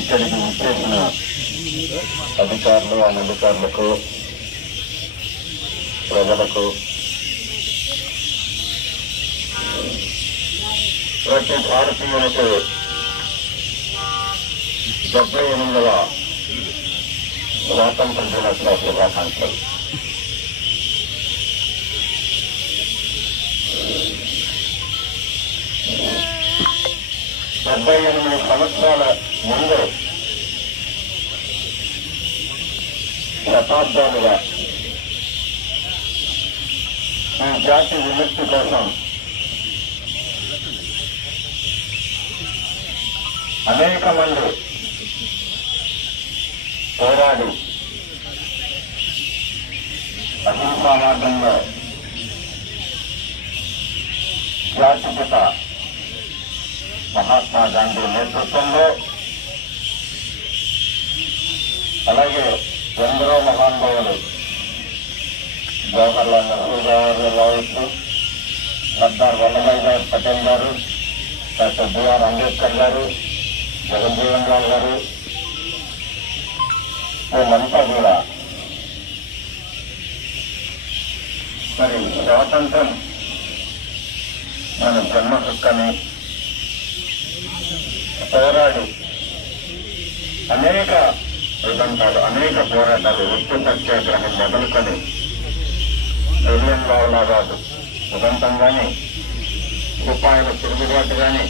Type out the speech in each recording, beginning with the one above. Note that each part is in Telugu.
ఇక్కడికి విచ్చేసిన అధికారులు, అనధికారులకు, ప్రజలకు, ప్రతి భారతీయులకు 78వ స్వాతంత్ర దినోత్సవ శుభాకాంక్షలు. డెబ్బై 78 సంవత్సరాల ముందు శతాబ్దాలుగా ఈ జాతి విముక్తి కోసం అనేక మంది పోరాడి అహింసా మార్గంలో జాతిపిత మహాత్మా గాంధీ నేతృత్వంలో, అలాగే ఎందరో మహానుభావులు జవహర్లాల్ నెహ్రూ గారు కావచ్చు, సర్దార్ వల్లభాయ్ పటేల్ గారు, డాక్టర్ బిఆర్ అంబేద్కర్ గారు, జగజ్జీవన్ రావు గారు, వీళ్ళంతా కూడా మరి స్వాతంత్రం మన జన్మ హక్కని పోరాడు అనేక ఉదంతాలు, అనేక పోరాటాలు, ఉప్పు సత్యాగ్రహం మొదలుకొని జలియన్ వాలాబాద్ ఉదంతం కానీ, రూపాయల తిరుగుబాటు కానీ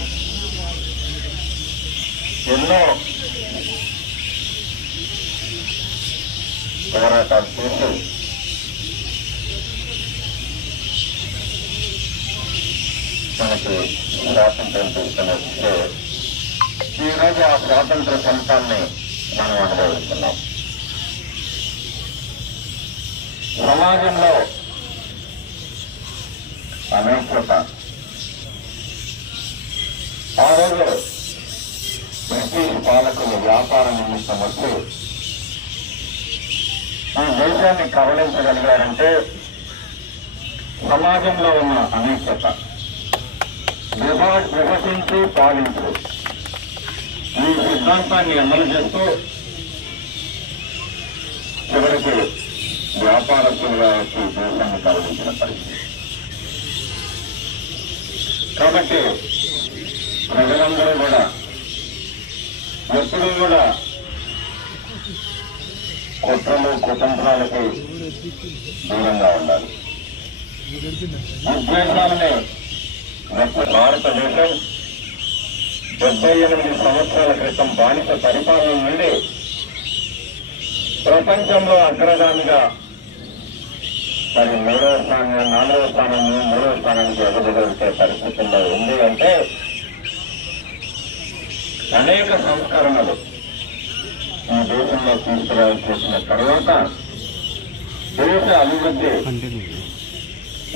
ఎన్నో పోరాటాలు చేసి మనకి స్వాతంత్రం తీసుకుని ఈరోజు ఆ స్వాతంత్ర ఫలితాన్ని మనం అనుభవిస్తున్నాం. సమాజంలో అనైక్యత, ఆ రోజు బ్రిటిష్ పాలకులు వ్యాపార నిమిత్తం వచ్చి ఈ దేశాన్ని కబళించగలిగారంటే సమాజంలో ఉన్న అనైక్యత, విభజించి పాలించు ఈ సిద్ధాంతాన్ని అమలు చేస్తూ చివరికి వ్యాపారస్తులుగా వచ్చి దేశాన్ని కబళించిన పరిస్థితి. కాబట్టి ప్రజలందరూ కూడా ఎప్పుడూ కూడా కుట్రలు, కుతంత్రాలకి దూరంగా ఉండాలి. ఉద్దేశాలని భారతదేశం 78 సంవత్సరాల క్రితం బానిస పరిపాలన నుండి ప్రపంచంలో అగ్రగామిగా మరి 3వ స్థానం, 4వ స్థానం, 3వ స్థానానికి ఎదగలిగే పరిస్థితుల్లో ఉంది అంటే అనేక సంస్కరణలు ఈ దేశంలో తీసుకురావాల్సిన తర్వాత దేశ అభివృద్ధి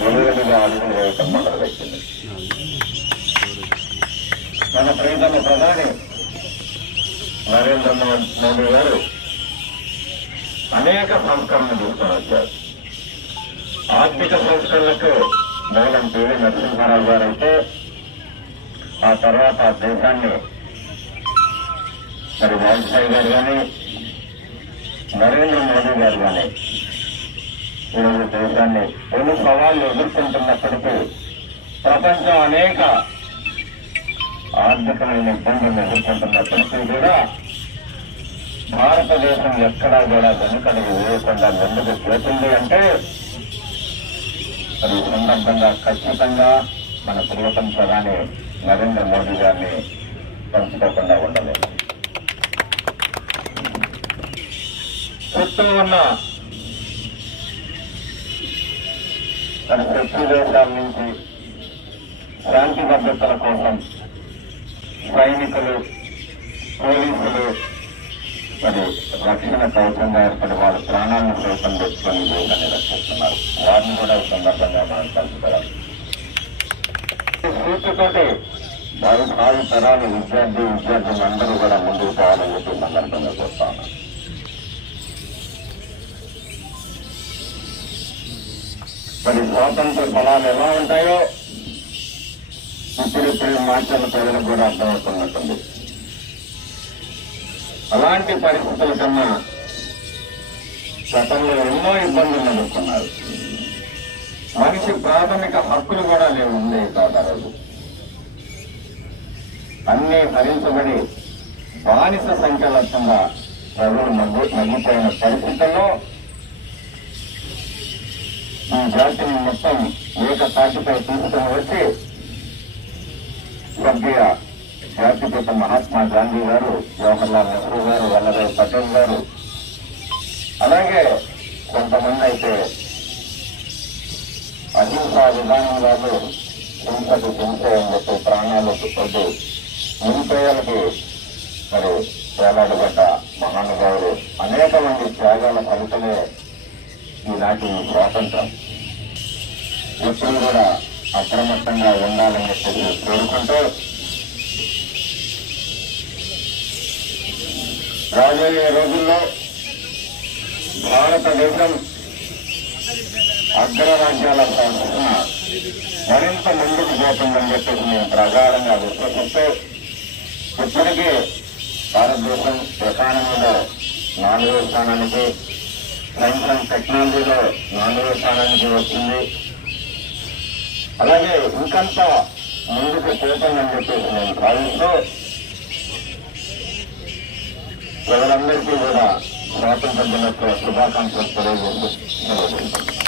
విలువలుగా అడుగులు వేయటం మొదలుపెట్టింది. మన ప్రియతమ ప్రధాని నరేంద్ర మోదీ గారు అనేక సంస్కరణలు తీసుకొని వచ్చారు. ఆర్థిక సంస్కరణలకు మూలం పివి నరసింహారావు గారు అయితే ఆ తర్వాత ఆ దేశాన్ని మరి వాజ్పేయి గారు కానీ, నరేంద్ర మోదీ గారు కానీ ఈరోజు దేశాన్ని ఎన్ని సవాళ్లు ఎదుర్కొంటున్నప్పటికీ ప్రపంచం అనేక ఆర్థికమైన ఇబ్బందులను ఎదుర్కొంటున్నప్పటికీ కూడా భారతదేశం ఎక్కడా కూడా వెనుకడుగు వేయకుండా ముందుకు చేస్తుంది అంటే అది సందర్భంగా ఖచ్చితంగా మన ప్రియతమ ప్రధాని నరేంద్ర మోదీ గారిని పంచుకోకుండా ఉండలేదు. చుట్టూ ఉన్న శత్రు దేశాల నుంచి శాంతి భద్రతల కోసం సైనికులు, పోలీసులు మరి రక్షణ కవచంగా ఏర్పడి వాళ్ళ ప్రాణాలను సైతం తెచ్చుకొని దేశాన్ని రక్షిస్తున్నారు. వారిని కూడా ఈ సందర్భంగా మనం కలుసుకోవాలి. స్ఫూర్తితోటి భావి తరాలు విద్యార్థులందరూ కూడా ముందుకు పోవాలని చెప్పి సందర్భంగా చూస్తా ఉన్నారు. మరి స్వాతంత్ర ఫలాలు ఎలా ఉంటాయో ఇప్పుడు మాటల ప్రజలకు కూడా అర్థమవుతున్నట్టుంది. అలాంటి పరిస్థితుల కన్నా గతంలో ఎన్నో ఇబ్బందులు ఎదుర్కొన్నారు. మనిషి ప్రాథమిక హక్కులు కూడా ఉండే కాదు. ఆ రోజు అన్నీ హరించబడి బానిస సంఖ్యలత్తంగా ప్రజలు మగ్గిపోయిన పరిస్థితుల్లో ఈ జాతిని మొత్తం ఏకతాటిపై తీసుకుని వచ్చి స్వర్గీయ జాతిపిత మహాత్మా గాంధీ గారు, జవహర్లాల్ నెహ్రూ గారు, వల్లభాయ్ పటేల్ గారు, అలాగే కొంతమంది అయితే అహింసా విధానం వాళ్ళు హింసకు హింసే అని చెప్పి ప్రాణాలు కొద్ది నిరుపేదలకి మరి వేలాడబడ్డ మహానుభావులు అనేక మంది త్యాగాల ఫలితమే ఈనాటి స్వాతంత్రం. ఎప్పుడు కూడా అప్రమత్తంగా ఉండాలని చెప్పి కోరుకుంటూ రాబోయే రోజుల్లో భారతదేశం అగ్రరాజ్యాల సాధన మరింత ముందుకు పోతుందని చెప్పేసి మేము ప్రగాఢంగా విశ్వసిస్తూ ఇప్పటికీ భారతదేశం ఎకానమీలో 4వ స్థానానికి, సైన్స్ అండ్ టెక్నాలజీలో 4వ స్థానానికి వస్తుంది. అలాగే ఇంకంత ముందుకు పోతుందని చెప్పేసి నేను భావిస్తూ ప్రజలందరికీ కూడా స్వాతంత్ర దినోత్సవ శుభాకాంక్షలు తెలియజేస్తూ